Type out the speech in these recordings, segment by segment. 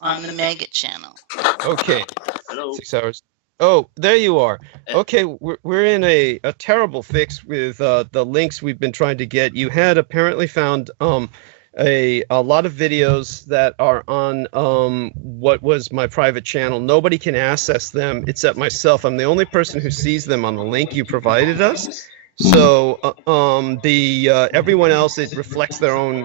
on the Maggot channel. Okay, Hello. 6 hours. Oh, there you are. Eh. Okay, we're in a terrible fix with the links we've been trying to get. You had apparently found a lot of videos that are on what was my private channel. Nobody can access them except myself. I'm the only person who sees them on the link you provided us. So everyone else, it reflects their own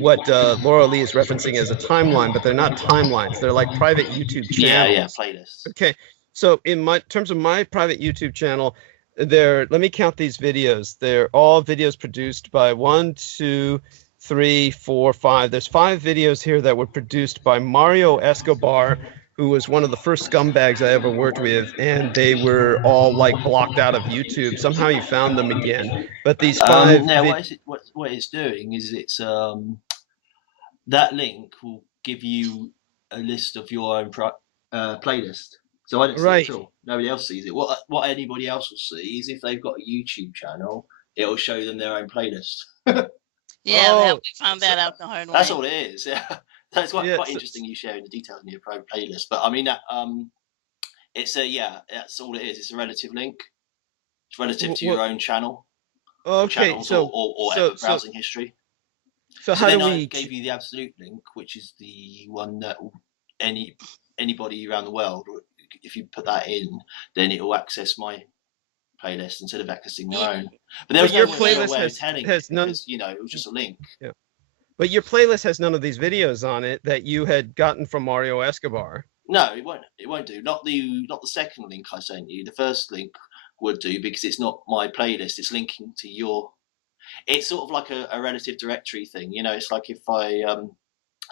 what Laura Lee is referencing as a timeline, but they're not timelines. They're like private YouTube channels. Yeah, playlists. Okay, so in terms of my private YouTube channel, let me count these videos. They're all videos produced by 1, 2, 3, 4, 5. There's 5 videos here that were produced by Mario Escobar, who was one of the first scumbags I ever worked with, and they were all like blocked out of YouTube. Somehow you found them again. But these 5 what it's doing is it's that link will give you a list of your own playlist. So I don't see it at all. Nobody else sees it. What anybody else will see is if they've got a YouTube channel, it'll show them their own playlist. Yeah, we found that out the hard way. That's all it is. Yeah, that's quite interesting. You sharing the details in your playlist, but I mean that it's that's all it is. It's a relative link. It's relative to your own channel. Okay, or browsing history. So how do we? I gave you the absolute link, which is the one that anybody around the world, if you put that in, then it will access my playlist instead of accessing their own. But there was your no playlist way of telling has none. Because, it was just a link. Yeah. But your playlist has none of these videos on it that you had gotten from Mario Escobar. No, it won't. It won't do. Not the second link I sent you. The first link would do because it's not my playlist. It's linking to your. It's sort of like a relative directory thing. It's like if I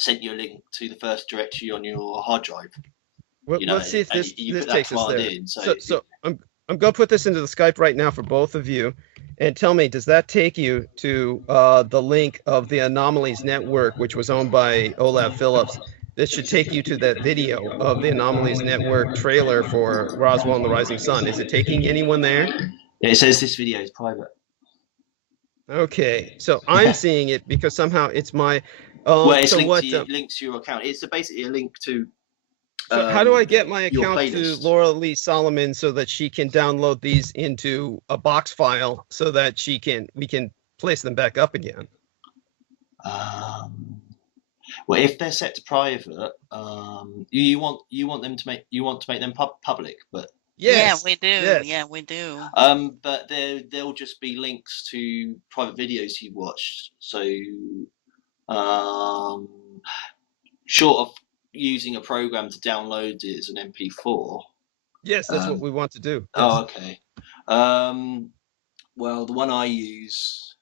sent you a link to the first directory on your hard drive. Let's see if this takes us there. In, so I'm going to put this into the Skype right now for both of you, and tell me, does that take you to the link of the Anomalies Network, which was owned by Olaf Phillips? This should take you to that video of the Anomalies Network trailer for Roswell and the Rising Sun. Is it taking anyone there? It says this video is private. Okay, so I'm seeing it because somehow it's my. It's linked to your account. It's basically a link to. So how do I get my account to Laura Lee Solomon so that she can download these into a box file so that we can place them back up again? Well, if they're set to private, you want them to make them public, but. Yes, yeah, we do. Yes. Yeah, we do. But there'll just be links to private videos you watched. So, short of using a program to download it as an MP4. Yes, that's what we want to do. Yes. Oh, okay. Well, the one I use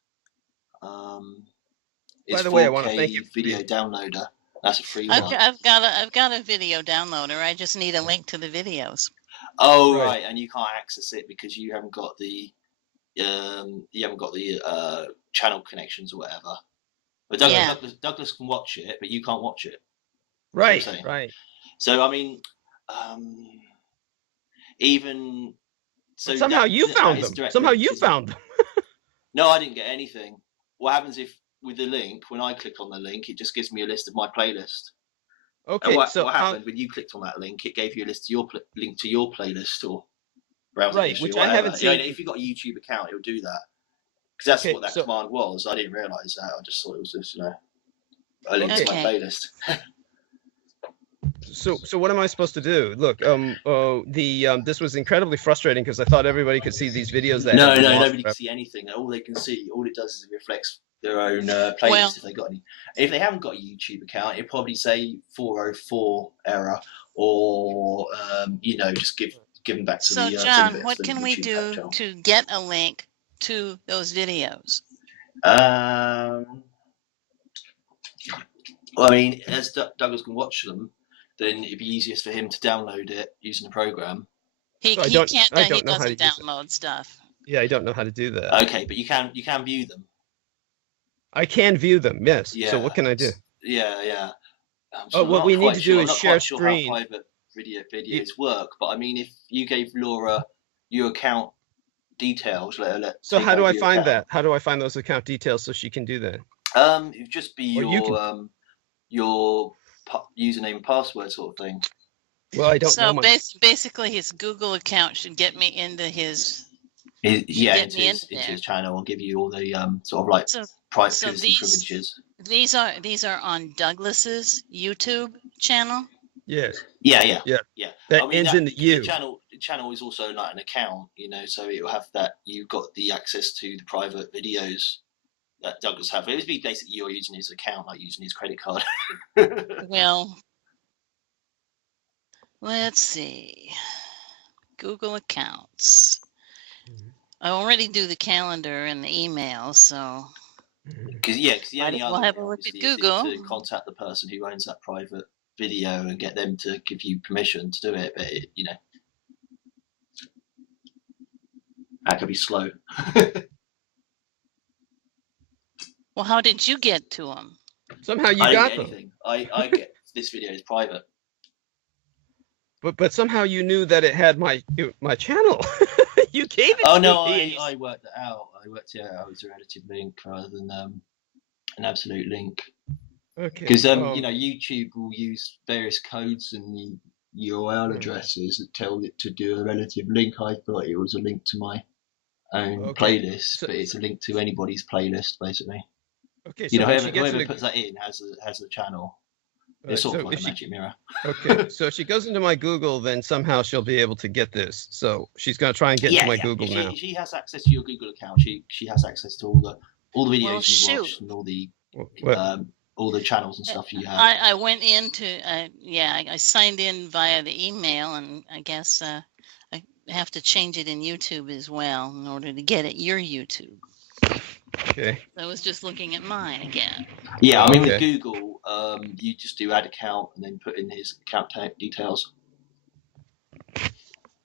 is By the way, I want to thank you. Video downloader. That's a free one. I've got a video downloader. I just need a link to the videos. Oh right, and you can't access it because you haven't got the channel connections or whatever. But Douglas can watch it, but you can't watch it. Right. So I mean, even so, but somehow you found them. Somehow you found them. No, I didn't get anything. What happens if with the link, when I click on the link, it just gives me a list of my playlist. Okay, and what happened when you clicked on that link? It gave you a list to your link to your playlist or browser history, which I haven't seen. If you've got a YouTube account, it'll do that because that's what that command was. I didn't realise that. I just thought it was just a link to my playlist. So what am I supposed to do? Look, this was incredibly frustrating because I thought everybody could see these videos. Nobody can see anything. All they can see, all it does is it reflects their own playlist if they got any. If they haven't got a YouTube account, it'll probably say 404 error, or just give them back to the. So John, what can we do to get a link to those videos? Well, I mean, as Douglas can watch them, then it'd be easiest for him to download it using the program. He doesn't download stuff. Yeah, I don't know how to do that. Okay, but you can view them. I can view them, yes. Yeah, so what can I do? Yeah. What we need to do is share screen. I'm not quite sure how private videos work, but I mean, if you gave Laura your account details, so how do I find that? How do I find those account details so she can do that? It'd just be your username and password sort of thing. Well, I don't know. Basically, his Google account should get me into his. Into his channel and give you all the sort of like privacy privileges. These are on Douglas's YouTube channel. Yes. Yeah. That ends in the U. The channel is also like an account, so it will have that you've got the access to the private videos that Douglas have. It would be basically you're using his account, like using his credit card. Well, let's see. Google accounts. I already do the calendar and the email, so. Because the only other have a look at Google to contact the person who owns that private video and get them to give you permission to do it, but that could be slow. Well, how did you get to them? Somehow you got them. I get this video is private. But somehow you knew that it had my channel. You gave it. Oh no, I worked it out. I worked it out. It was a relative link rather than an absolute link. Okay. Because YouTube will use various codes and the URL addresses that tell it to do a relative link. I thought it was a link to my own playlist, but it's a link to anybody's playlist basically. Okay. So whoever puts that in has a channel. It's sort of like a magic mirror. Okay, so if she goes into my Google, then somehow she'll be able to get this. So she's going to try and get into my Google now. She has access to your Google account. She has access to all the videos you watch and all the channels and stuff you have. I went into I signed in via the email, and I guess I have to change it in YouTube as well in order to get at your YouTube. Okay. I was just looking at mine again. Yeah, I mean with Google, you just do add account and then put in his account details.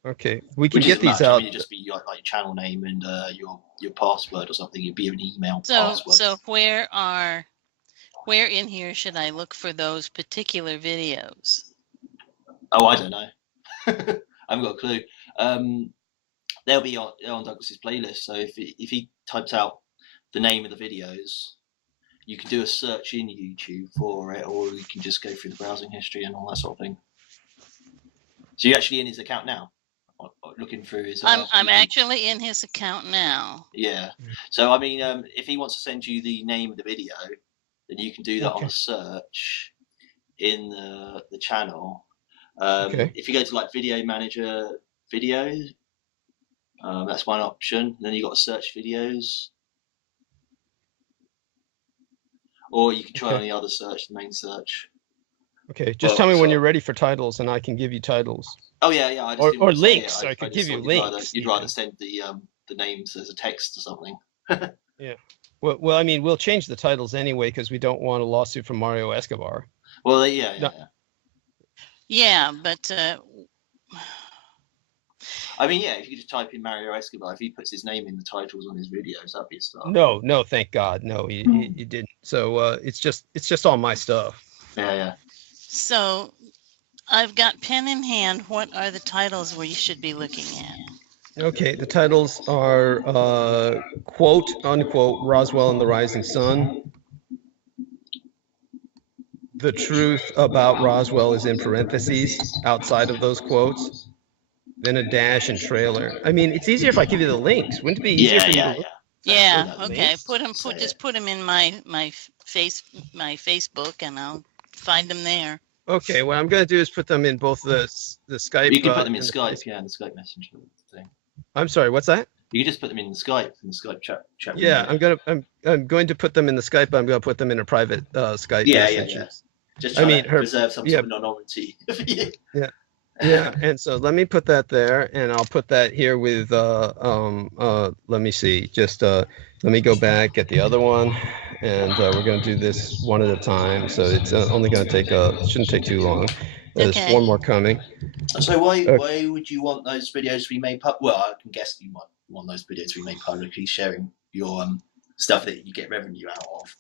Okay, we can get these out. I mean, it'd just be like your channel name and your password or something. It'd be an email password. So where in here should I look for those particular videos? Oh, I don't know. I haven't got a clue. They'll be on Douglas's playlist. So if he types out the name of the videos, you can do a search in YouTube for it, or you can just go through the browsing history and all that sort of thing. So you're actually in his account now, looking through his. I'm actually in his account now. Yeah. So I mean, if he wants to send you the name of the video, then you can do that on a search in the channel. If you go to like Video Manager videos, that's one option. Then you got to search videos. Or you can try on the other search, the main search. Okay, just tell me when you're ready for titles, and I can give you titles. Oh yeah. I just or links. I could give you links. You'd rather send the names as a text or something. Yeah. Well, I mean, we'll change the titles anyway because we don't want a lawsuit from Mario Escobar. Well, yeah. Yeah, but. I mean, if you just type in Mario Escobar, if he puts his name in the titles on his videos, that'd be a start. No, thank God, no, he didn't. So it's just all my stuff. Yeah. So I've got pen in hand. What are the titles we should be looking at? Okay, the titles are quote unquote Roswell and the Rising Sun. The truth about Roswell is in parentheses outside of those quotes. Then a dash and trailer. I mean, it's easier if I give you the links. Wouldn't it be easier for you to look? Yeah. Okay. Just put them in my Facebook, and I'll find them there. Okay. What I'm going to do is put them in both the Skype. You can put them in Skype, in the Skype Messenger thing. I'm sorry. What's that? You can just put them in the Skype chat. Yeah, I'm going to put them in the Skype. I'm going to put them in a private Skype. Yeah. Just trying to preserve some sort of anonymity. Yeah, and so let me put that there, and I'll put that here with let me see, just let me go back at the other one, and we're going to do this one at a time, so it's only going to take shouldn't take too long. There's one more coming. So why would you want those videos to be made public? Well, I can guess you might want those videos to be made publicly, sharing your stuff that you get revenue out of.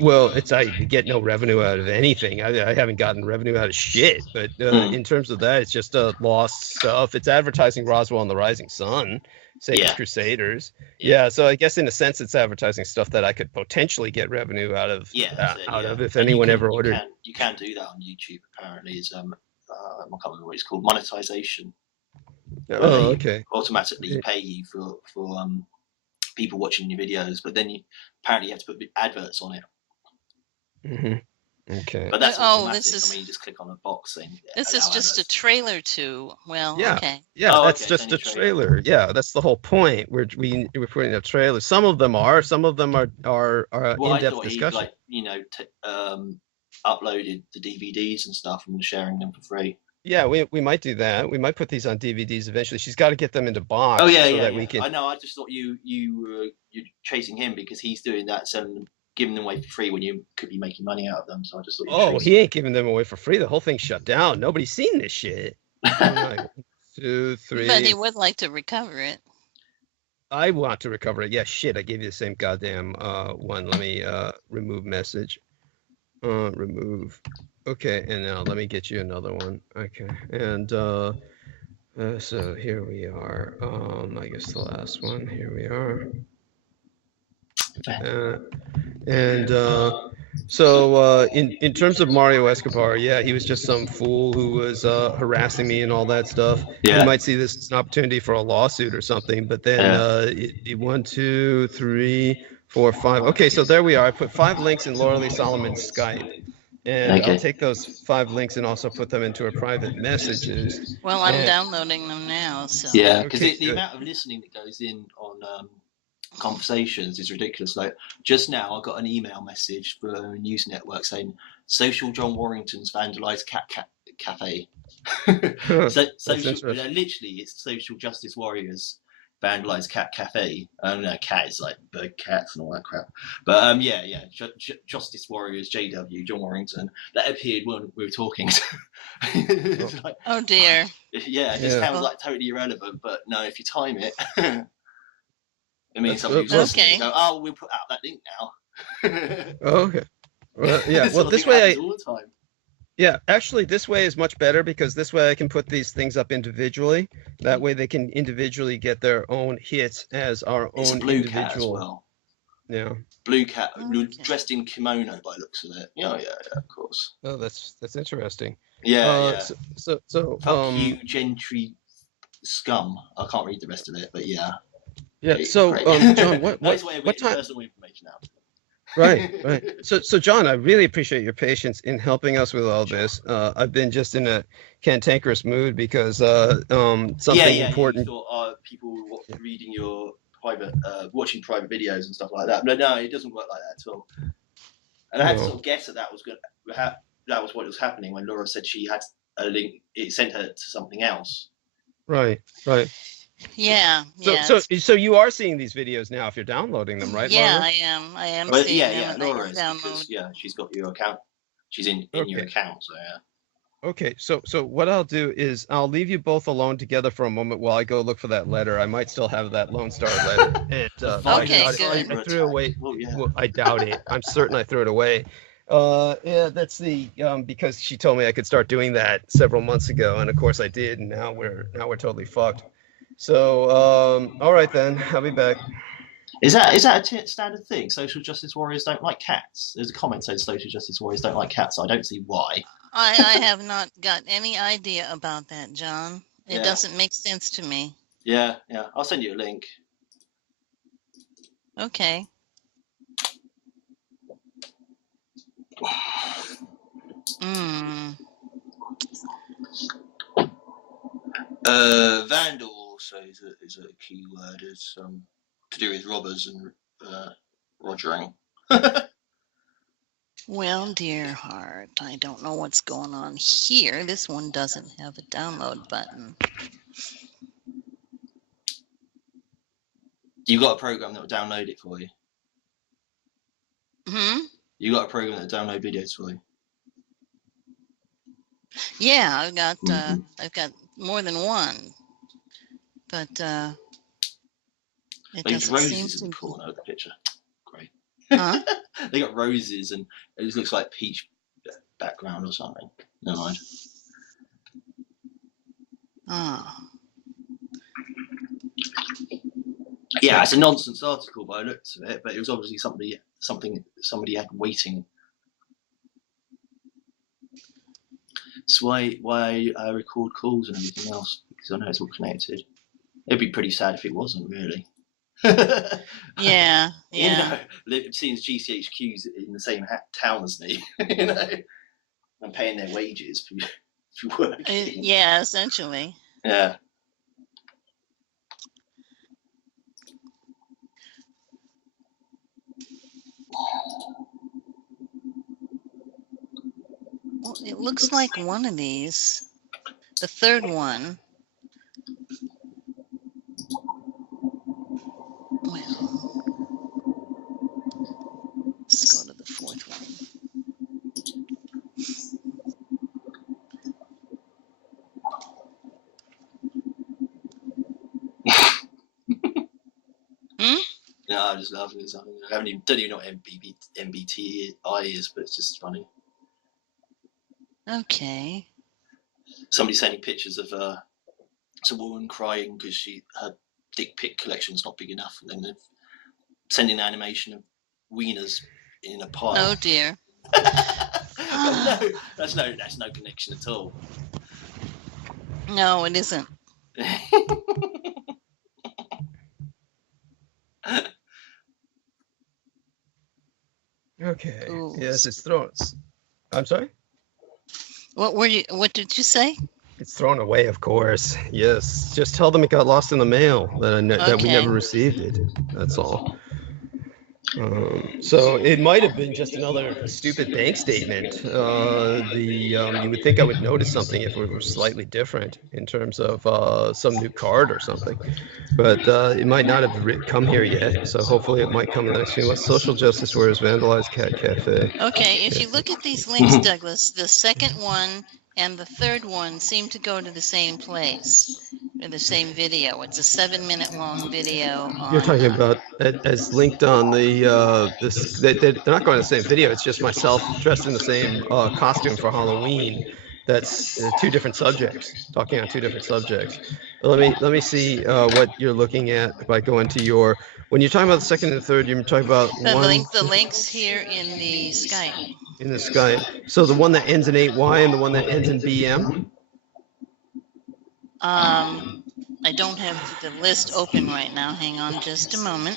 Well, I get no revenue out of anything. I haven't gotten revenue out of shit. But in terms of that, it's just lost stuff. It's advertising Roswell and the Rising Sun. Sega Crusaders. Yeah, so I guess in a sense it's advertising stuff that I could potentially get revenue out of. If anyone ever ordered. You can do that on YouTube. Apparently, is I can't remember what it's called, monetization. Oh, okay. Automatically pay you for people watching your videos, but then apparently you have to put adverts on it. Mm-hmm. Okay. But that's automatic. I mean, you just click on a box saying. This is just a trailer to. Well, yeah, okay. Yeah, that's just a trailer. Yeah, that's the whole point. We're putting a trailer. Some of them are in-depth discussion. Uploaded the DVDs and stuff and sharing them for free. Yeah, we might do that. We might put these on DVDs eventually. She's got to get them into box. We can. I know. I just thought you're chasing him because he's doing that, giving them away for free when you could be making money out of them. So I just thought. He ain't giving them away for free. The whole thing's shut down. Nobody's seen this shit. 1, 2, 3. But he would like to recover it. I want to recover it. Yeah, shit. I gave you the same goddamn one. Let me remove message. Remove. Okay, and now let me get you another one. Okay, and so here we are. I guess the last one. Here we are. So in terms of Mario Escobar, yeah, he was just some fool who was harassing me and all that stuff. Yeah. You might see this as an opportunity for a lawsuit or something, but then 1, 2, 3, 4, 5. Okay, so there we are. I put 5 links in Laura Lee Solomon's Skype. And I'll take those 5 links and also put them into her private messages. Well, I'm downloading them now. So. Yeah, because the amount of listening that goes in on conversations is ridiculous. Like just now, I got an email message from a news network saying Social John Warrington's vandalised cat cafe. Literally, it's Social Justice Warriors vandalised cat cafe. No, cat is like bird cats and all that crap. But Justice Warriors JW John Warrington that appeared when we were talking. Like, oh dear. Yeah, it just sounds like totally irrelevant. But no, if you time it. I mean, somebody who's listening go, we'll put out that link now. Okay. Well, yeah. Well, this way all the time. Yeah, actually, this way is much better because this way I can put these things up individually. That way they can individually get their own hits as our it's own a blue individual. Cat as well. Yeah. Blue cat, dressed in kimono by looks of it. Yeah, of course. Oh, that's interesting. Yeah. So fuck you, gentry scum. I can't read the rest of it, but yeah. Yeah. So, John, what time? Personal information out. Right. So, John, I really appreciate your patience in helping us with all this. I've been just in a cantankerous mood because something important. You thought people reading your private, watching private videos and stuff like that. No, it doesn't work like that at all. And I had to sort of guess that was good. That was what was happening when Laura said she had a link. It sent her to something else. Right. Yeah. So you are seeing these videos now if you're downloading them, right? Yeah, Laura? I am. Seeing them Laura is because she's got your account. She's in your account, so yeah. Okay, so what I'll do is I'll leave you both alone together for a moment while I go look for that letter. I might still have that Lone Star letter. And, I threw it away. Well, I doubt it. I'm certain I threw it away. That's because she told me I could start doing that several months ago, and of course I did, and now we're totally fucked. So, all right then, I'll be back. Is that a standard thing? Social justice warriors don't like cats. There's a comment saying social justice warriors don't like cats. So I don't see why. I have not got any idea about that, John. It doesn't make sense to me. Yeah. I'll send you a link. Okay. Vandal also is a key word. It's to do with robbers and rogering. Well, dear heart, I don't know what's going on here. This one doesn't have a download button. You got a program that will download it for you. You got a program that will download videos for you. Yeah, I've got more than one, but it doesn't roses seem in to. Cool. No, the picture. Great. Huh? They got roses and it just looks like peach background or something. Never mind. Yeah, it's a nonsense article by the looks of it, but it was obviously somebody had waiting. That's why I record calls and everything else, because I know it's all connected. It'd be pretty sad if it wasn't, really. Yeah, yeah. You know, seeing GCHQ's in the same town as me, you know, I'm paying their wages for work. Yeah, essentially. Yeah. Well, it looks like one of these, the third one. Well, let's go to the fourth one. No, I'm just laughing at something. I don't even know what MBTI is, but it's just funny. Okay. Somebody sending pictures of some woman crying because her dick pic collection's not big enough, and then they're sending an animation of wieners in a pile. Oh dear. No, that's no connection at all. No, it isn't. Okay. Ooh. Yes, it's thrown. I'm sorry? What did you say? It's thrown away, of course. Yes. Just tell them it got lost in the mail, that we never received it. That's all. So it might have been just another stupid bank statement. You would think I would notice something if it were slightly different in terms of some new card or something, but it might not have come here yet. So hopefully it might come in the next few months. Social justice warriors vandalized cat cafe. Okay, if you look at these links, Douglas, the second one and the third one seem to go to the same place. The same video. It's a 7-minute long video. You're talking about as linked on the they're not going to the same video. It's just myself dressed in the same costume for Halloween. That's two different subjects, talking on two different subjects. Let me see what you're looking at by going to your. When you're talking about the second and the third, you're talking about the links here in the Skype. In the Skype. So the one that ends in 8Y and the one that ends in BM. I don't have the list open right now. Hang on just a moment.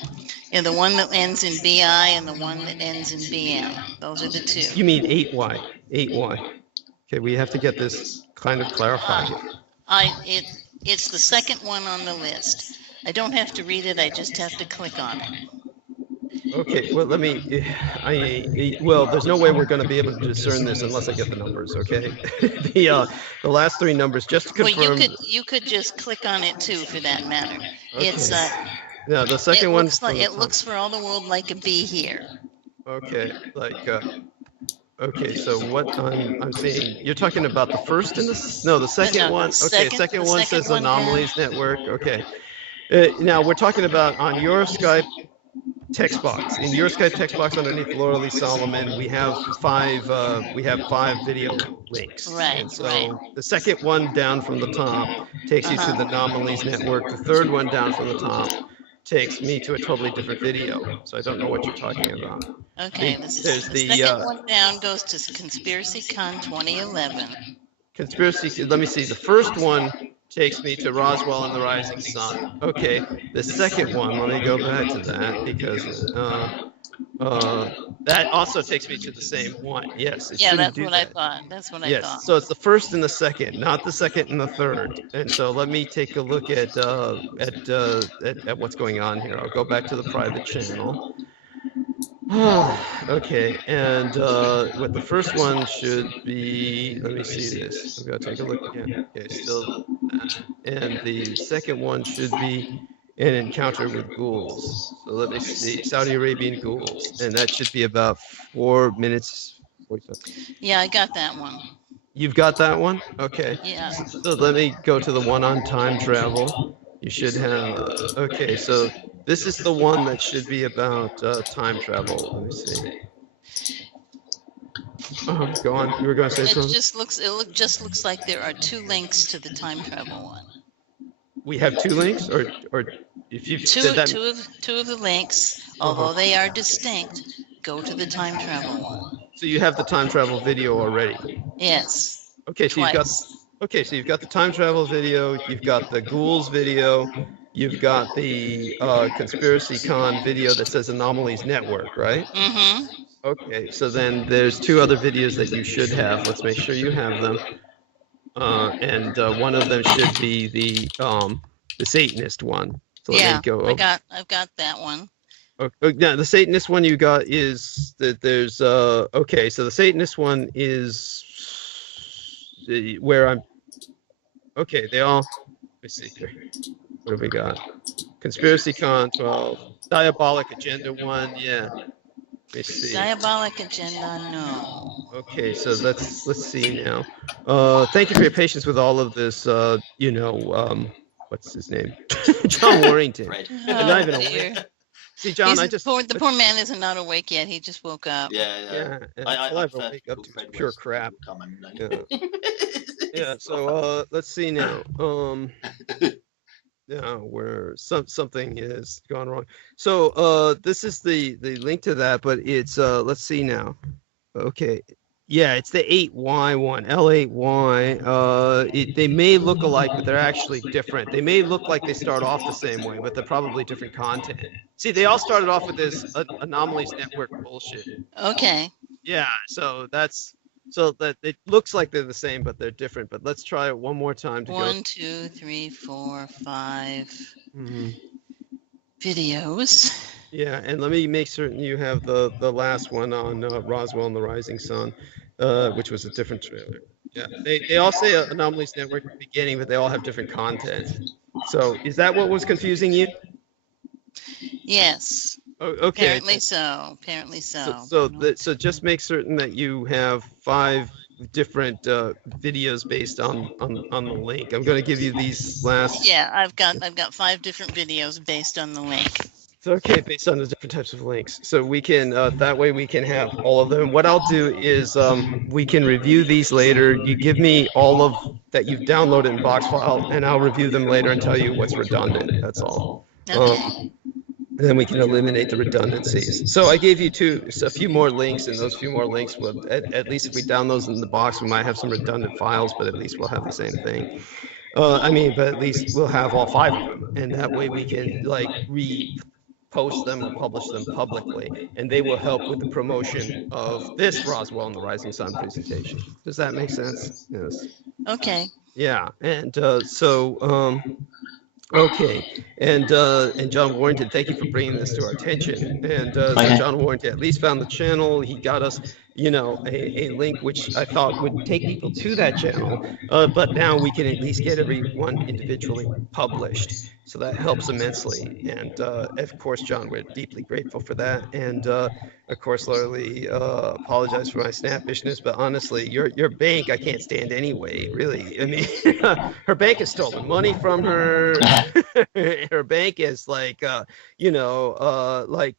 Yeah, the one that ends in BI and the one that ends in BM. Those are the two. You mean 8Y? 8Y. Okay, we have to get this kind of clarified here. It's the second one on the list. I don't have to read it. I just have to click on it. Okay, well, well, there's no way we're going to be able to discern this unless I get the numbers, okay? The last three numbers, just to confirm. Well, you could just click on it too, for that matter. Okay. It's yeah, the second one. It looks for all the world like a bee here. Okay, okay, so what I'm seeing, you're talking about the first and the second one. Okay, second one says Anomalies Network. Okay, now we're talking about on your Skype text box. In your Skype text box underneath Laura Lee Solomon, we have five video links. Right. And so the second one down from the top takes you to the Anomalies Network. The third one down from the top takes me to a totally different video. So I don't know what you're talking about. Okay, the second one down goes to ConspiracyCon 2011. Conspiracy, let me see. The first one takes me to Roswell and the Rising Sun. Okay, the second one, let me go back to that because that also takes me to the same one. Yes, yeah, that's what I thought. That's what I thought. Yes, so it's the first and the second, not the second and the third. And so let me take a look at what's going on here. I'll go back to the private channel. Okay, and what the first one should be, let me see this. I'm going to take a look again. Okay, still that. And the second one should be an encounter with ghouls. So let me see, Saudi Arabian ghouls. And that should be about 4 minutes, 45 seconds. Yeah, I got that one. You've got that one? Okay. Yeah. So let me go to the one on time travel. You should have, okay, so this is the one that should be about time travel. Let me see. Go on. You were going to say something? It just looks like there are two links to the time travel one. We have two links, or if you Two, did that. two of the links, although they are distinct, go to the time travel one. So you have the time travel video already. Yes. Okay, so you've got the time travel video, you've got the ghouls video, you've got the conspiracy con video that says Anomalies Network, right? Mm-hmm. Okay, so then there's two other videos that you should have. Let's make sure you have them. And one of them should be the Satanist one. So let me go. I've got that one. Yeah, the Satanist one you got is that there's okay, so the Satanist one is where I'm okay, they all let me see here. What have we got? Conspiracy Con 12, Diabolic Agenda 1, yeah. Let me see. Diabolic Agenda, no. Okay, so let's see now. Thank you for your patience with all of this you know, what's his name? John Warrington. Not even awake. See, John, the poor man isn't not awake yet. He just woke up. Yeah. I wake up to pure crap. Yeah. So let's see now. Yeah, where something is gone wrong. So this is the link to that, but it's let's see now. Okay. Yeah, it's the 8Y one, L8Y. They may look alike, but they're actually different. They may look like they start off the same way, but they're probably different content. See, they all started off with this Anomalies Network bullshit. Okay. Yeah, so that it looks like they're the same, but they're different. But let's try it one more time to 1, 2, 3, 4, 5 videos. Yeah, and let me make certain you have the last one on Roswell and the Rising Sun, which was a different trailer. Yeah, they all say Anomalies Network at the beginning, but they all have different content. So is that what was confusing you? Yes. Oh, okay. Apparently so. So just make certain that you have 5 different videos based on the link. I'm going to give you these last. Yeah, I've got 5 different videos based on the link. It's okay, based on the different types of links. So we can, that way we can have all of them. What I'll do is we can review these later. You give me all of that you've downloaded in box file, and I'll review them later and tell you what's redundant. That's all. Okay. Then we can eliminate the redundancies. So I gave you a few more links, and those few more links will, at least if we download those in the box, we might have some redundant files, but at least we'll have the same thing. But at least we'll have all 5 of them, and that way we can like post them or publish them publicly, and they will help with the promotion of this Roswell and the Rising Sun presentation. Does that make sense? Yes. Okay. Yeah, and okay, and John Warrington, thank you for bringing this to our attention. And so John Warrington at least found the channel. He got us, a link which I thought would take people to that channel. But now we can at least get everyone individually published. So that helps immensely. And of course, John, we're deeply grateful for that. And of course, Lorelei, apologize for my snappishness, but honestly, your bank I can't stand anyway. Really, I mean, her bank has stolen money from her. Her bank is like,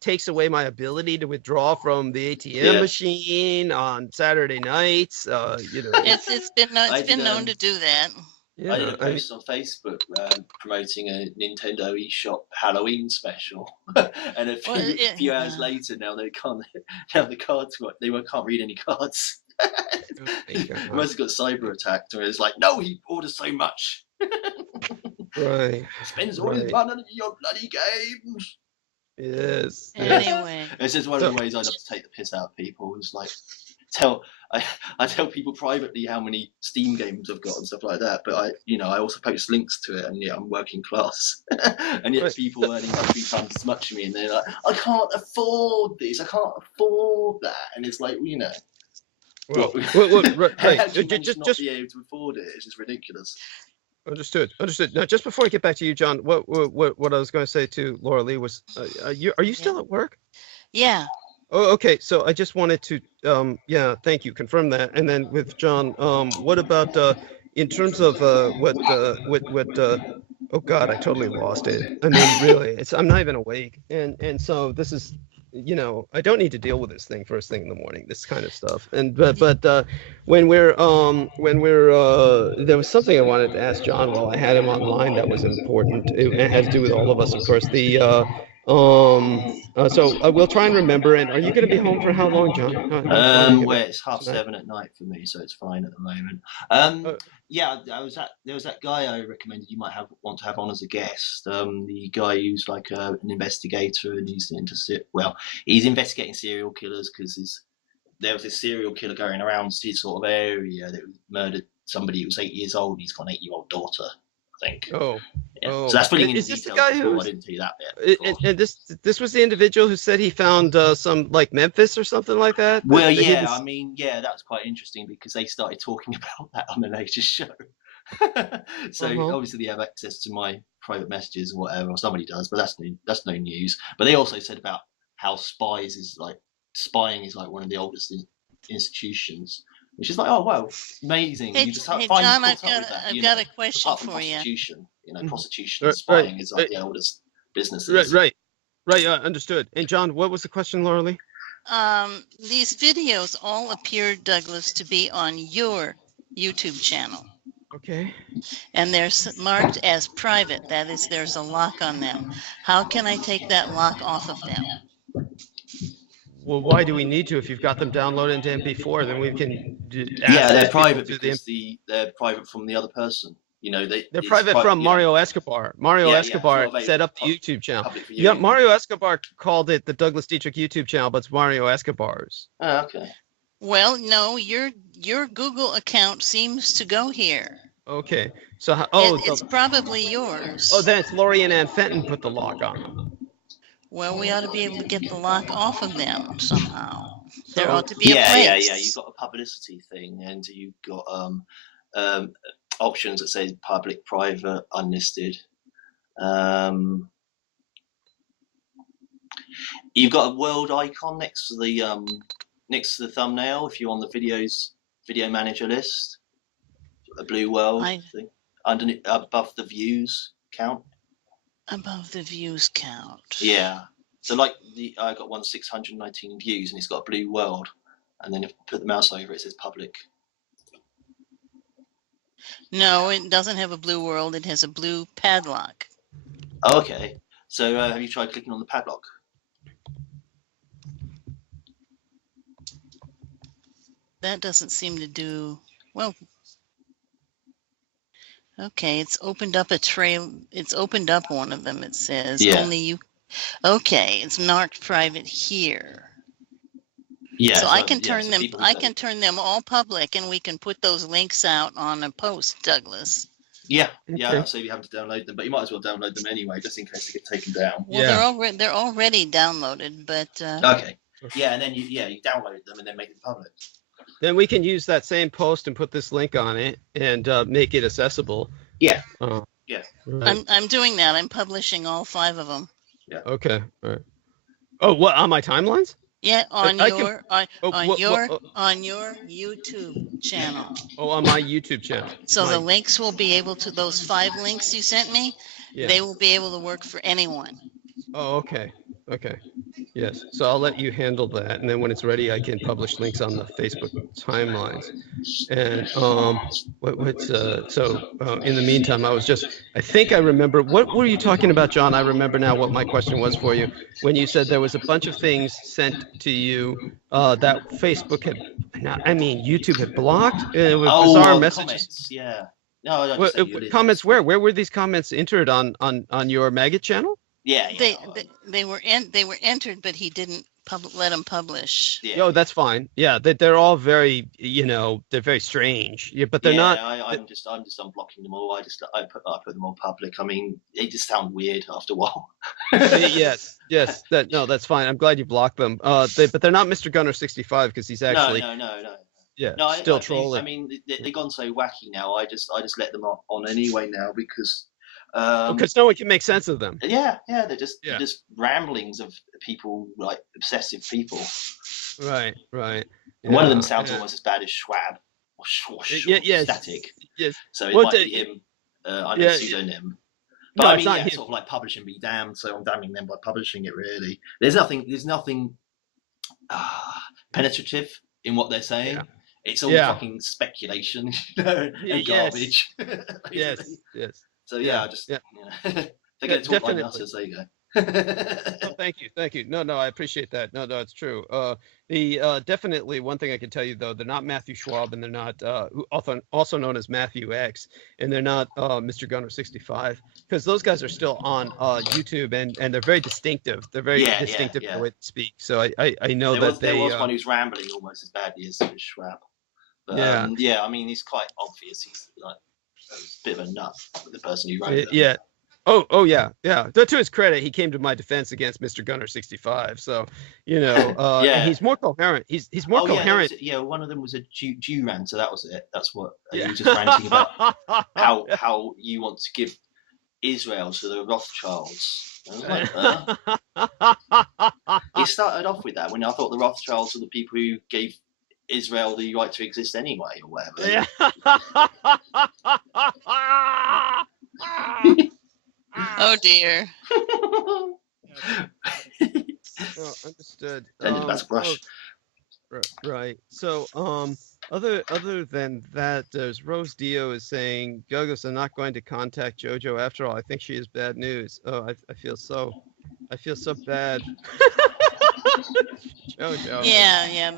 takes away my ability to withdraw from the ATM machine on Saturday nights. It's been known to do that. Yeah, I did a post on Facebook promoting a Nintendo eShop Halloween special, and a few hours later, now they can't. Now the cards they can't read any cards. They must have got cyber attacked, or it's like, no, he orders so much. Right. Spends all his money on your bloody games. Yes. Anyway, it's just one of the ways I love to take the piss out of people. It's like I tell people privately how many Steam games I've got and stuff like that, but I also post links to it, and I'm working class, and yet people earning like 3 times as much as me, and they're like, I can't afford this, I can't afford that, and it's like, Well, right. Just not be able to afford it. It's just ridiculous. Understood. Now, just before I get back to you, John, what I was going to say to Laura Lee was, are you still at work? Yeah. Oh, okay. So I just wanted to, thank you, confirm that. And then with John, what about in terms of what? Oh God, I totally lost it. I mean, really, I'm not even awake. And so this is you know, I don't need to deal with this thing first thing in the morning, this kind of stuff. And but when we're there was something I wanted to ask John while I had him online that was important. It had to do with all of us, of course. So we'll try and remember. And are you going to be home for how long, John? How far are you going Well, to it's tonight? 7:30 at night for me, so it's fine at the moment. Uh, Yeah, there was that guy I recommended you might want to have on as a guest. The guy who's like an investigator, and he's investigating serial killers because there was this serial killer going around his sort of area that murdered somebody who was 8 years old. He's got an 8-year-old daughter, I think. oh, Yeah. So that's filling in the is this the details guy before. I who's? didn't tell you that bit before. And this was the individual who said he found some like Memphis or something like that. Well, The yeah, hidden... I mean, yeah, that's quite interesting because they started talking about that on the latest show. So obviously they have access to my private messages or whatever, or somebody does, but that's no news. But they also said about how spying is like one of the oldest institutions, which is like, oh wow, amazing. Hey, You just hey find John, caught up with that. I've got a question Apart from for you. prostitution, prostitution and Right, spying is like the oldest businesses. Right. Understood. And John, what was the question, Laura Lee? These videos all appear, Douglas, to be on your YouTube channel. Okay. And they're marked as private. That is, there's a lock on them. How can I take that lock off of them? Well, why do we need to? If you've got them downloaded into MP4, then we can. They're private because they're private from the other person. They're private from Mario Escobar. Mario Escobar set up the YouTube channel. Yeah, Mario Escobar called it the Douglas Dietrich YouTube channel, but it's Mario Escobar's. Oh, okay. Well, no, your Google account seems to go here. Okay, so it's probably yours. Oh, then it's Lori and Ann Fenton put the lock on them. Well, we ought to be able to get the lock off of them somehow. There ought to be a place. Yeah. You've got a publicity thing, and you've got options that say public, private, unlisted. You've got a world icon next to the thumbnail if you're on the video manager list. A blue world thing underneath, above the views count. Above the views count. Yeah. So like I got 619 views, and it's got a blue world, and then if you put the mouse over it, it says public. No, it doesn't have a blue world. It has a blue padlock. Oh, okay. So have you tried clicking on the padlock? That doesn't seem to do well. Okay, it's opened up a trail. It's opened up one of them. It says only you. Okay, it's marked private here. Yeah. So I can turn them. I can turn them all public, and we can put those links out on a post, Douglas. Yeah, yeah. So you have to download them, but you might as well download them anyway, just in case they get taken down. Well, they're already downloaded, but. Okay. Yeah, and then you download them and then make it public. Then we can use that same post and put this link on it and make it accessible. Yeah. Yeah. Right. I'm doing that. I'm publishing all 5 of them. Yeah. Okay. All right. Oh, what, on my timelines? Yeah, on your YouTube channel. Oh, on my YouTube channel. So the links will be able to, those 5 links you sent me, they will be able to work for anyone. Oh, okay. Okay. Yes. So I'll let you handle that, and then when it's ready, I can publish links on the Facebook timelines. And in the meantime, I think I remember, what were you talking about, John? I remember now what my question was for you. When you said there was a bunch of things sent to you that Facebook had, YouTube had blocked. With bizarre messages. Comments, yeah. No, I don't comments where? Where were these comments entered on your Maggot channel? Yeah. They were entered, but he didn't let them publish. Yeah. Oh, that's fine. Yeah, they're all very, they're very strange. Yeah, but they're not. I'm just unblocking them all. I put them all public. I mean, they just sound weird after a while. Yes. That's fine. I'm glad you blocked them. But they're not Mr. Gunner 65 because he's actually. No. Yeah. No, still trolling. I mean, they've gone so wacky now. I just let them on anyway now because. Because no one can make sense of them. Yeah, they're just ramblings of people, like obsessive people. Right. One of them sounds almost as bad as Schwab or Static. Yes. So it might be him under a pseudonym. But I mean, yeah, sort of like publishing be damned, so I'm damning them by publishing it. Really, there's nothing penetrative in what they're saying. Yeah. It's all fucking speculation, and garbage. Yes. So I just they're going to talk like us, there you go. Thank you. No, I appreciate that. No, it's true. Definitely one thing I can tell you though, they're not Matthew Schwab, and they're not also known as Matthew X, and they're not Mr. Gunner 65, because those guys are still on YouTube, and they're very distinctive. They're very distinctive in the way they speak. So I know there was one who's rambling almost as badly as Schwab. But, I mean, it's quite obvious. He's like a bit of a nut, the person who wrote it. Yeah. Oh yeah. To his credit, he came to my defense against Mr. Gunner 65. So, and he's more coherent. He's more coherent. One of them was a Jew rant, so that was it. That's what he was just ranting about. how you want to give Israel to the Rothschilds. I was like, he started off with that when I thought the Rothschilds were the people who gave Israel the right to exist anyway, or whatever. Yeah. Oh dear. Understood. That's brush. Right. So, other than that, there's Rose Dio is saying, Gogos are not going to contact JoJo after all. I think she is bad news. Oh, I feel so bad. JoJo. Yeah.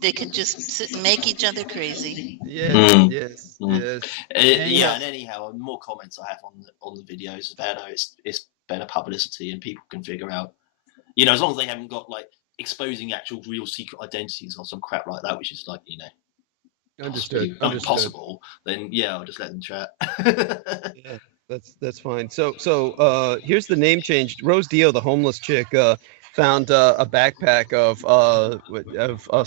They could just sit and make each other crazy. Yes. And anyhow, the more comments I have on the videos about how it's better publicity, and people can figure out, as long as they haven't got like exposing actual real secret identities or some crap like that, which is like understood. Impossible. Then I'll just let them chat. Yeah, that's fine. So here's the name change. Rose Dio, the homeless chick, found a backpack of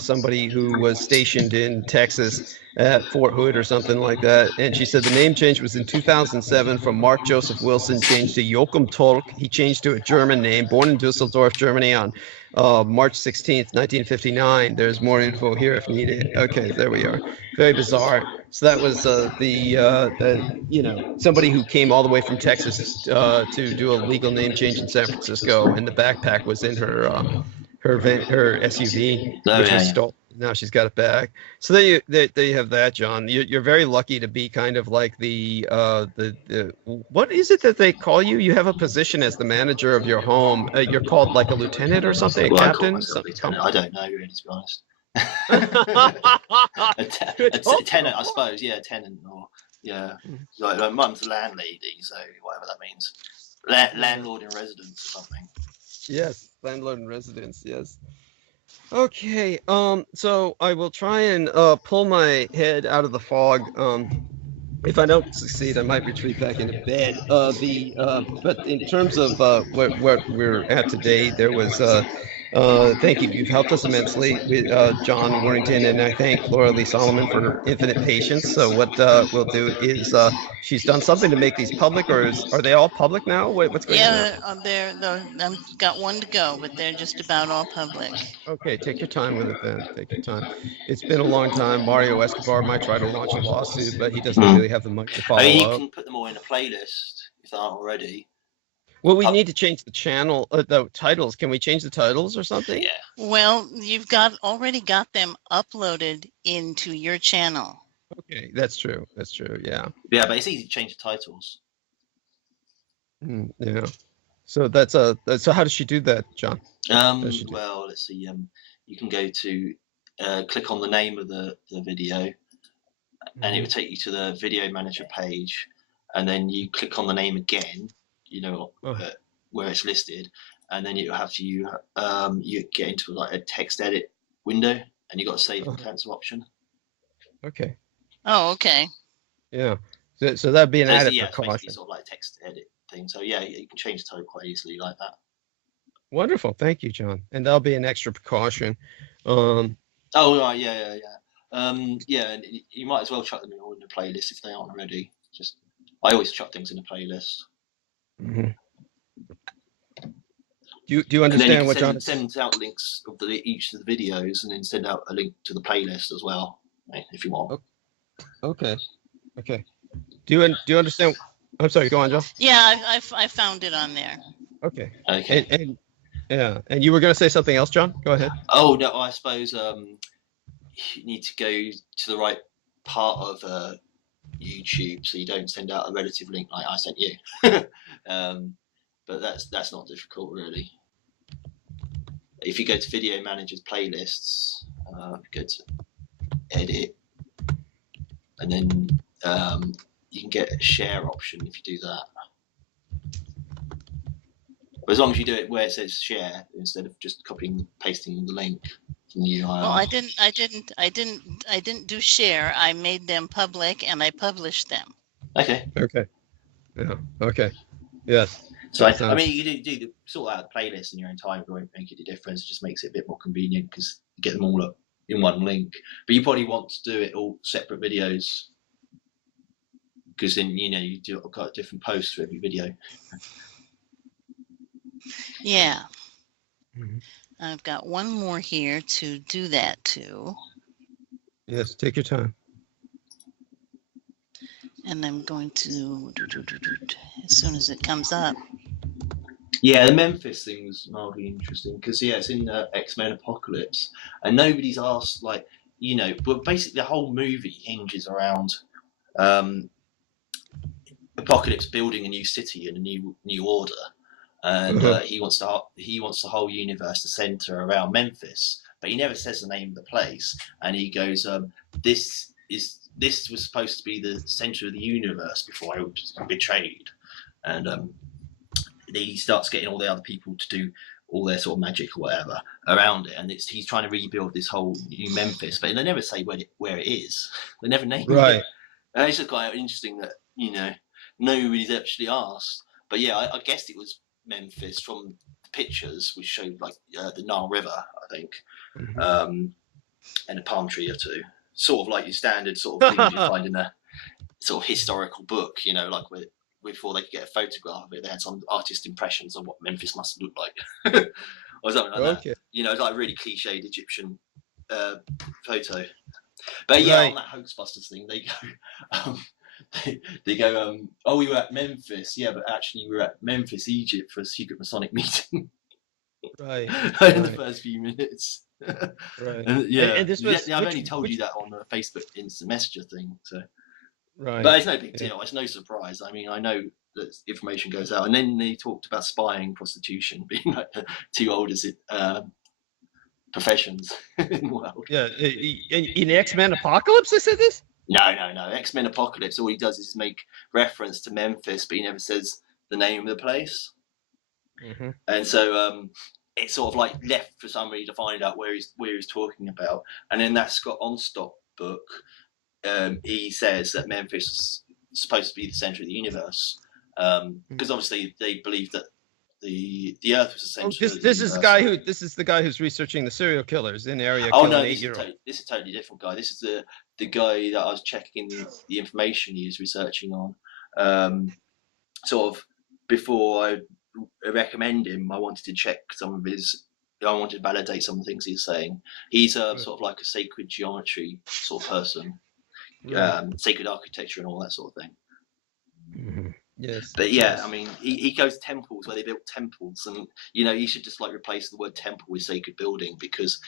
somebody who was stationed in Texas at Fort Hood or something like that. And she said the name change was in 2007 from Mark Joseph Wilson, changed to Joachim Tolk. He changed to a German name, born in Dusseldorf, Germany on March 16th, 1959. There's more info here if needed. Okay, there we are. Very bizarre. So that was somebody who came all the way from Texas to do a legal name change in San Francisco, and the backpack was in her SUV, which was stolen. Now she's got it back. So there you have that, John. You're very lucky to be kind of like the what is it that they call you? You have a position as the manager of your home. You're called like a lieutenant or something, a captain. I don't know, really, to be honest. a tenant, I suppose. Yeah, a tenant, or like mum's landlady. So whatever that means, landlord in residence or something. Yes, landlord in residence. Yes. Okay. So I will try and pull my head out of the fog. If I don't succeed, I might retreat back into bed. But in terms of what we're at today, there was. Thank you. You've helped us immensely with John Warrington, and I thank Laura Lee Solomon for her infinite patience. So what we'll do is she's done something to make these public, or are they all public now? What's going on? I've got one to go, but they're just about all public. Okay, take your time with it then. Take your time. It's been a long time. Mario Escobar might try to launch a lawsuit, but he doesn't really have the money to follow up. You can put them all in a playlist if they aren't already. Well, we need to change the channel, the titles. Can we change the titles or something? Yeah. Well, you've already got them uploaded into your channel. Okay, that's true. Yeah. Yeah, but it's easy to change the titles. Yeah. So so how does she do that, John? Well, let's see. You can go to click on the name of the video, and it will take you to the video manager page, and then you click on the name again. Where it's listed, and then you have to you get into like a text edit window, and you got a save and cancel option. Okay. Oh, okay. Yeah. So that'd be an added precaution. Sort of like text edit thing. So you can change the title quite easily like that. Wonderful. Thank you, John. And that'll be an extra precaution. Oh right, yeah. And you might as well chuck them all in the playlist if they aren't already. I always chuck things in a playlist. Mm-hmm. Do you understand what John? Send out links of each of the videos, and then send out a link to the playlist as well, if you want. Okay. Do you understand? I'm sorry. Go on, Joe. Yeah, I found it on there. Okay. Okay. And yeah, and you were going to say something else, John? Go ahead. Oh no, I suppose you need to go to the right part of YouTube, so you don't send out a relative link like I sent you. But that's not difficult really. If you go to Video Manager's playlists, go to Edit, and then you can get a share option if you do that. But as long as you do it where it says share instead of just copying and pasting the link from the URL. Well, I didn't do share. I made them public and I published them. Okay. Okay. Yeah. Okay. Yes. So I mean, you do the sort out the playlist in your own time. It won't make any difference. It just makes it a bit more convenient because you get them all up in one link. But you probably want to do it all separate videos because then you do got different posts for every video. Yeah. Mm-hmm. I've got one more here to do that to. Yes, take your time. And I'm going to as soon as it comes up. Yeah, the Memphis thing was mildly interesting because it's in X-Men Apocalypse, and nobody's asked but basically the whole movie hinges around Apocalypse building a new city and a new order. And he wants the whole universe to center around Memphis, but he never says the name of the place. And he goes, "This was supposed to be the center of the universe before I was betrayed." And he starts getting all the other people to do all their sort of magic or whatever around it, and he's trying to rebuild this whole new Memphis, but they never say where it is. They never name it. And it's quite interesting that nobody's actually asked. But yeah, I guessed it was Memphis from the pictures, which showed the Nile River, I think, and a palm tree or two, sort of like your standard sort of things you find in a sort of historical book, before they could get a photograph of it, they had some artist impressions of what Memphis must look like, or something like that. It's like a really cliched Egyptian photo. But yeah, on that Hoaxbusters thing, they go. They go, oh, we were at Memphis. Yeah, but actually we were at Memphis, Egypt for a secret Masonic meeting. Right. In the first few minutes. Right. And this was, I've only told you that on the Facebook Instant Messenger thing. So. Right. But it's no big deal. It's no surprise. I mean, I know that information goes out. And then they talked about spying, prostitution being like the two oldest professions in the world. Yeah. In X-Men Apocalypse, they said this? No. X-Men Apocalypse, all he does is make reference to Memphis, but he never says the name of the place. Mm-hmm. And so it's sort of like left for somebody to find out where he's talking about. And in that Scott Onstock book, he says that Memphis is supposed to be the center of the universe. Because obviously they believe that the Earth was the center of the universe. This is the guy who's researching the serial killers in area. Oh no, this is a totally different guy. This is the guy that I was checking the information he was researching on. Sort of before I recommend him, I wanted to check I wanted to validate some of the things he's saying. He's sort of like a sacred geometry sort of person, sacred architecture and all that sort of thing. Mm-hmm. Yes. But yeah, I mean, he goes to temples where they built temples, and you should just replace the word temple with sacred building, because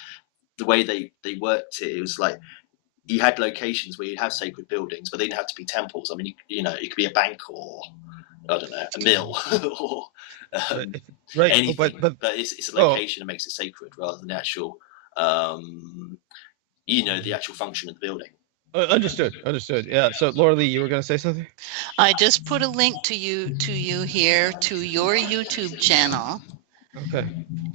the way they worked it was like you had locations where you'd have sacred buildings, but they didn't have to be temples. I mean, it could be a bank or I don't know, a mill or anything. But it's a location that makes it sacred rather than the actual, the actual function of the building. Understood. Yeah. So, Laura Lee, you were going to say something? I just put a link to you here to your YouTube channel. Okay.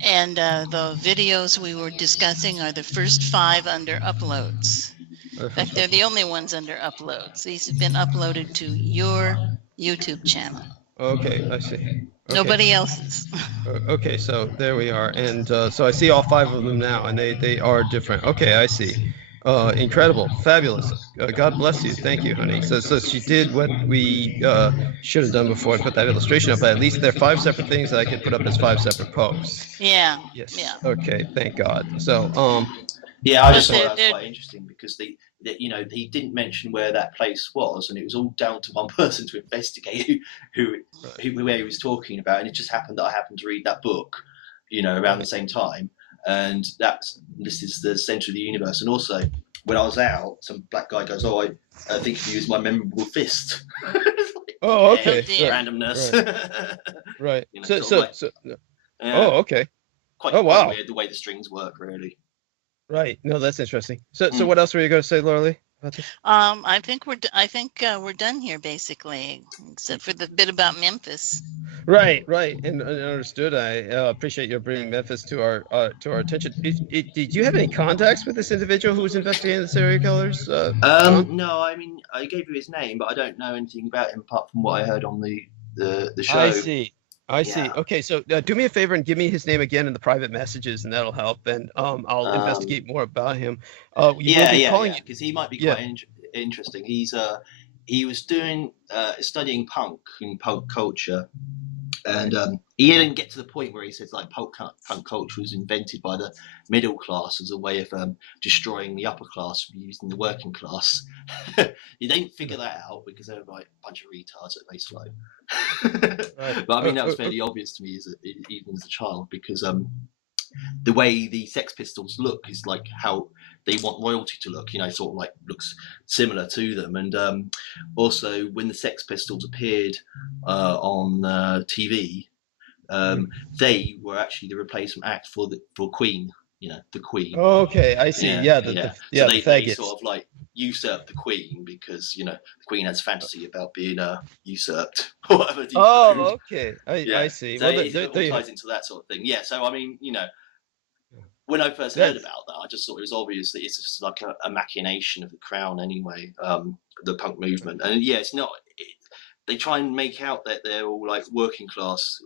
And the videos we were discussing are the first 5 under uploads. In fact, they're the only ones under uploads. These have been uploaded to your YouTube channel. Okay, I see. Okay. Nobody else's. Okay, so there we are. And so I see all 5 of them now, and they are different. Okay, I see. Incredible, fabulous. God bless you. Thank you, honey. So she did what we should have done before and put that illustration up. But at least there are 5 separate things that I can put up as 5 separate posts. Yeah. Yes. Yeah. Okay. Thank God. So yeah, I just thought that was quite interesting because the that, you know, he didn't mention where that place was, and it was all down to one person to investigate where he was talking about. And it just happened that I happened to read that book, you know, around the same time, and this is the center of the universe. And also, when I was out, some black guy goes, "Oh, I think of you as my memorable fist." Oh, okay. Randomness. Right. You know, so oh, okay. Quite weird the way the strings work, really. Right. No, that's interesting. So what else were you going to say, Laura? I think we're done here basically, except for the bit about Memphis. Right, and understood. I appreciate your bringing Memphis to our attention. Did you have any contacts with this individual who was investigating the serial killers? John? No, I mean, I gave you his name, but I don't know anything about him apart from what I heard on the show. I see. Okay, so do me a favor and give me his name again in the private messages, and that'll help. And I'll investigate more about him. Because he might be quite interesting. He was studying punk and punk culture, and he didn't get to the point where he says like punk culture was invented by the middle class as a way of destroying the upper class using the working class. He didn't figure that out because they were like a bunch of retards at base low. But I mean, that was fairly obvious to me even as a child, because the way the Sex Pistols look is like how they want royalty to look, you know, sort of like looks similar to them. And also when the Sex Pistols appeared on TV, they were actually the replacement act for Queen, you know, the Queen. Oh, okay, I see. So they sort of like usurped the Queen because, you know, the Queen has fantasy about being usurped or whatever. Okay, I see. So it all ties into that sort of thing. Yeah, so I mean, you know, when I first heard about that, I just thought it was obvious that it's just like a machination of the Crown anyway, the punk movement. And yeah, it's not. They try and make out that they're all like working class,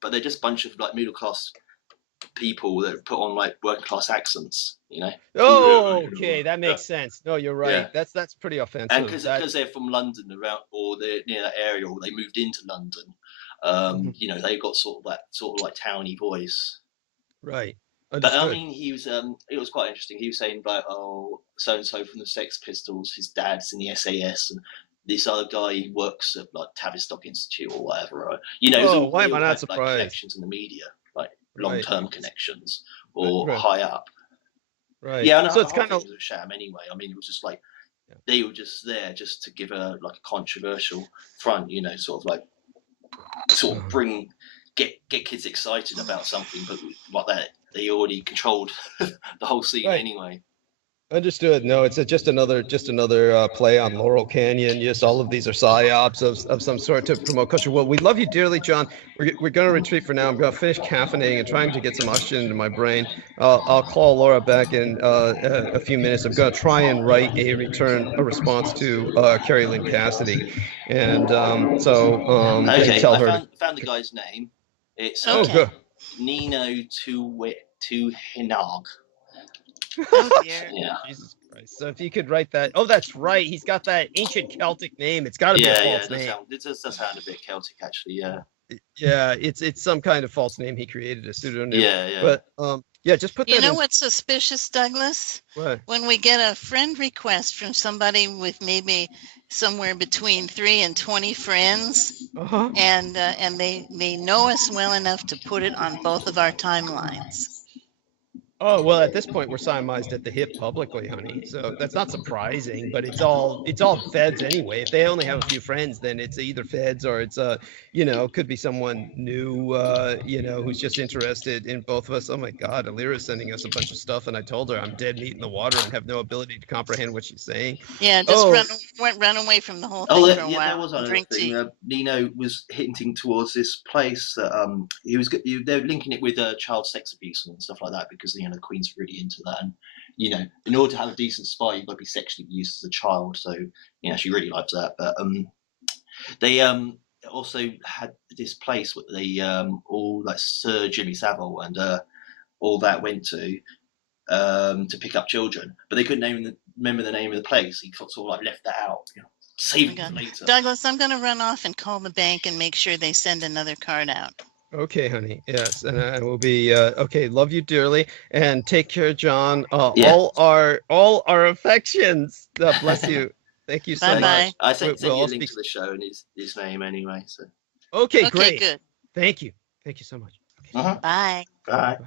but they're just a bunch of like middle class people that put on like working class accents, you know. Oh, okay, that makes sense. No, you're right. Yeah. That's pretty offensive. And because they're from London around, or they're near that area, or they moved into London, you know, they got sort of like towny voice. Right. Understood. But I mean, he was. It was quite interesting. He was saying like, "Oh, so and so from the Sex Pistols, his dad's in the SAS, and this other guy works at like Tavistock Institute or whatever." Or, you know, why am I not surprised? Like, connections in the media, like long-term connections or high up. Right. Yeah, and so it's kind of a sham anyway. I mean, it was just like they were just there just to give a controversial front, you know, sort of get kids excited about something, but like that. They already controlled the whole scene anyway. Understood. No, it's just another play on Laurel Canyon. Yes, all of these are psyops of some sort to promote culture. Well, we love you dearly, John. We're going to retreat for now. I'm going to finish caffeinating and trying to get some oxygen into my brain. I'll call Laura back in a few minutes. I'm going to try and write a response to Carrie Lynn Cassidy, and okay. tell her. I found the guy's name. It's good. Nino Tuhinog. Oh dear. Yeah. Jesus Christ. So if you could write that. Oh, that's right. He's got that ancient Celtic name. It's got to be a false name. It does sound a bit Celtic, actually. Yeah. Yeah, it's some kind of false name he created, a pseudonym. Yeah. But just put that. You know what's suspicious, Douglas? What? When we get a friend request from somebody with maybe somewhere between 3 and 20 friends, and they know us well enough to put it on both of our timelines. Oh, well, at this point, we're siamized at the hip publicly, honey. So that's not surprising, but it's all feds anyway. If they only have a few friends, then it's either feds or it's, could be someone new, who's just interested in both of us. Oh, my God, Alira's sending us a bunch of stuff, and I told her I'm dead meat in the water and have no ability to comprehend what she's saying. Yeah, run away from the whole thing for a while. That was another thing. Nino was hinting towards this place that they're linking it with child sex abuse and stuff like that because, the Queen's really into that, and in order to have a decent spy, you've got to be sexually abused as a child. So she really likes that. But they also had this place where they all like Sir Jimmy Savile and all that went to pick up children, but they couldn't remember the name of the place. He sort of like left that out. Save it for later. Douglas, I'm going to run off and call the bank and make sure they send another card out. Okay, honey. Yes, and I will be okay. Love you dearly, and take care, John. All our affections. Bless you. Thank you so much. I sent we'll you all a link speak. to the show and his name anyway. So Okay, great. Good. Thank you. Thank you so much. Okay. Bye. Bye.